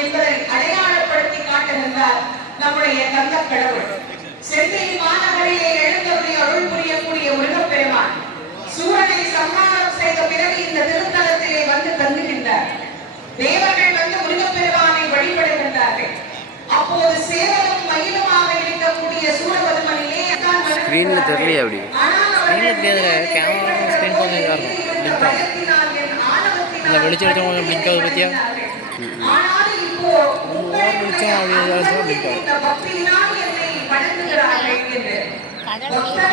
என்பதை அடையாளப்படுத்தி காட்டுகின்றார் நம்முடைய தந்த கடவுள் சென்னை மாநகரிலே எழுந்தருளி அருள் புரியக்கூடிய முருகப்பெருமான் சூரனை சம்ஹாரம் செய்த பிறகு இந்த திருத்தலத்திலே வந்து தங்குகின்றார் தேவர்கள் வந்து முருகப்பெருமானை வழிபடுகின்றார்கள் அப்போது சேவலும் மயிலுமாக இருக்கக்கூடிய சூரபதுமனிலே தான் Screen ல தெரியலையே அப்படி. Screen ல தெரியாதுங்க. Camera screen கொஞ்சம் இருக்கும். Blink ஆகும். இந்த வெளிச்சம் கொஞ்சம் blink ஆகுது பாத்தியா? ஆனாலும்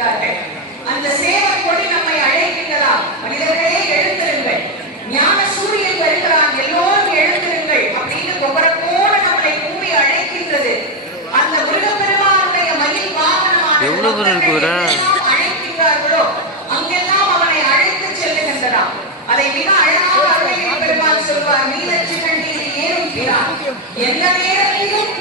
தந்திருக்கின்றார்கள் அந்த சேவல் கொடி நம்மை அழைக்கின்றதா? மனிதர்களே எழுந்திருங்கள். ஞான சூரியன் வருகிறான். எல்லோரும் எழுந்திருங்கள் அப்படின்னு கொபரக்கோடு நம்மளை கூவி அழைக்கின்றது. அந்த முருகப்பெருமானுடைய மயில் வாகனமான அழைக்கின்றார்களோ அங்கெல்லாம் அவனை அழைத்து செல்லுகின்றனாம் அதை மிக அழகாக பெருமாள் சொல்வார் மீனச்சி கண்டியில் ஏறும் எந்த நேரத்திலும்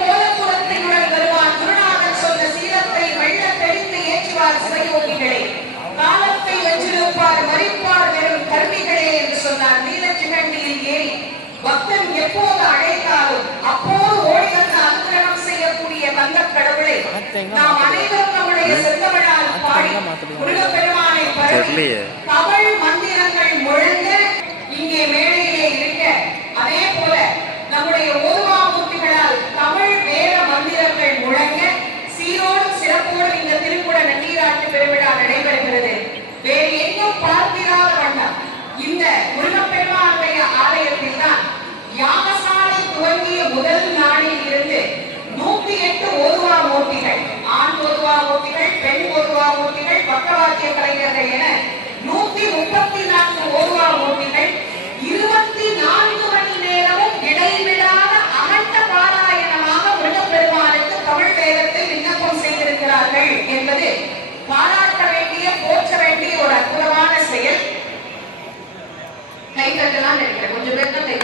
எப்போது அழைத்தாலும் அப்போது ஓடி வந்து அனுகிரகம் செய்யக்கூடிய தந்த கடவுளை நாம் அனைவரும் நம்முடைய செந்தமிழால் பாடி முருகப்பெருமானை பரவி. தமிழ் மந்திரங்கள் முழங்க இங்கே மேடையிலே யாகசாலை துவங்கிய முதல் நாளில் இருந்து நூத்தி எட்டு ஓதுவா மூர்த்திகள் ஆண் ஓதுவா மூர்த்திகள் பெண் ஓதுவா மூர்த்திகள் பக்கவாத்திய கலைஞர்கள் என நூத்தி முப்பத்தி நான்கு ஓதுவா மூர்த்திகள் இருபத்தி நான்கு மணி நேரமும் இடைவிடாத அகண்ட பாராயணமாக முருகப்பெருமானுக்கு தமிழ் வேதத்தில் விண்ணப்பம் செய்திருக்கிறார்கள் என்பது பாராட்ட வேண்டிய போற்ற வேண்டிய ஒரு அற்புதமான செயல். கை தட்டலாம் நினைக்கிறேன். கொஞ்சம் பேர் தான் கை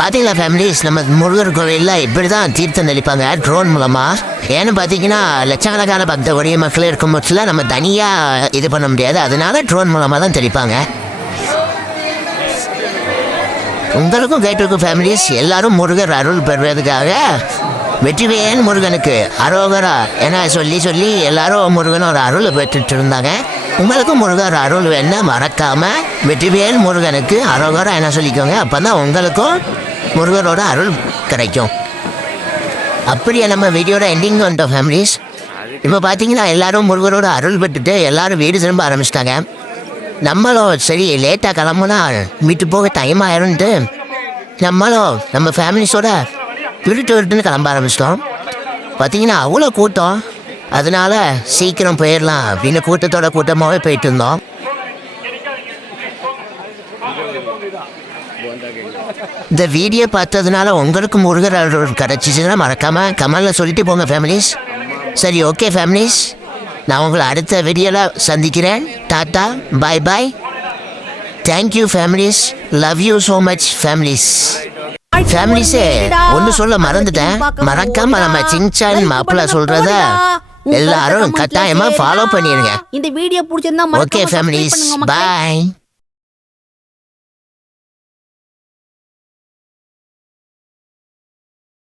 பார்த்தீங்களா ஃபேமிலிஸ் நம்ம முருகர் கோவிலில் இப்படி தான் தீர்த்தம் தெளிப்பாங்க ட்ரோன் மூலமாக ஏன்னு பார்த்தீங்கன்னா லட்சக்கணக்கான பக்த ஒரே மக்கள் இருக்கும் பட்சத்தில் நம்ம தனியாக இது பண்ண முடியாது. அதனால ட்ரோன் மூலமாக தான் தெளிப்பாங்க. உங்களுக்கும் கேட்டிருக்கும் ஃபேமிலிஸ் எல்லாரும் முருகர் அருள் பெறுவதற்காக வெற்றிவேன் முருகனுக்கு அரோகரா என சொல்லி சொல்லி எல்லாரும் முருகனோட அருள் பெற்றுட்டு இருந்தாங்க. உங்களுக்கும் முருகர் அருள் வேணும் மறக்காமல் வெற்றிவேல் முருகனுக்கு அரோகரா என சொல்லிக்கோங்க. அப்போ தான் உங்களுக்கும் முருகரோட அருள் கிடைக்கும். அப்படியே நம்ம வீடியோட எண்டிங் வந்துட்டோம் ஃபேமிலிஸ் இப்போ பார்த்தீங்கன்னா எல்லாரும் முருகரோட அருள் பெற்றுட்டு எல்லாரும் வீடு திரும்ப ஆரம்பிச்சிட்டாங்க. நம்மளும் சரி லேட்டாக கிளம்புனா வீட்டு போக டைம் ஆயிரும்ட்டு நம்மளும் நம்ம ஃபேமிலிஸோட விருட்டு விருட்டுன்னு கிளம்ப ஆரம்பிச்சிட்டோம். பார்த்தீங்கன்னா அவ்வளோ கூட்டம். அதனால சீக்கிரம் போயிடலாம் அப்படின்னு கூட்டத்தோட கூட்டமாகவே போயிட்டு இருந்தோம். இந்த வீடியோ பார்த்ததுனால உங்களுக்கு முருகர் அருள் கிடச்சிச்சுன்னா மறக்காம கமலில் சொல்லிட்டு போங்க ஃபேமிலிஸ் சரி ஓகே ஃபேமிலிஸ் நான் உங்களை அடுத்த வீடியோவில் சந்திக்கிறேன். Tata bye bye thank you families love you so much families ஃபேமிலிஸே ஒன்று சொல்ல மறந்துட்டேன். மறக்காம நம்ம சிங்சான் மாப்பிள்ள சொல்றத எல்லாரும் கட்டாயமா ஃபாலோ பண்ணிடுங்க இந்த வீடியோ பிடிச்சிருந்தா ஓகே ஃபேமிலிஸ் பாய்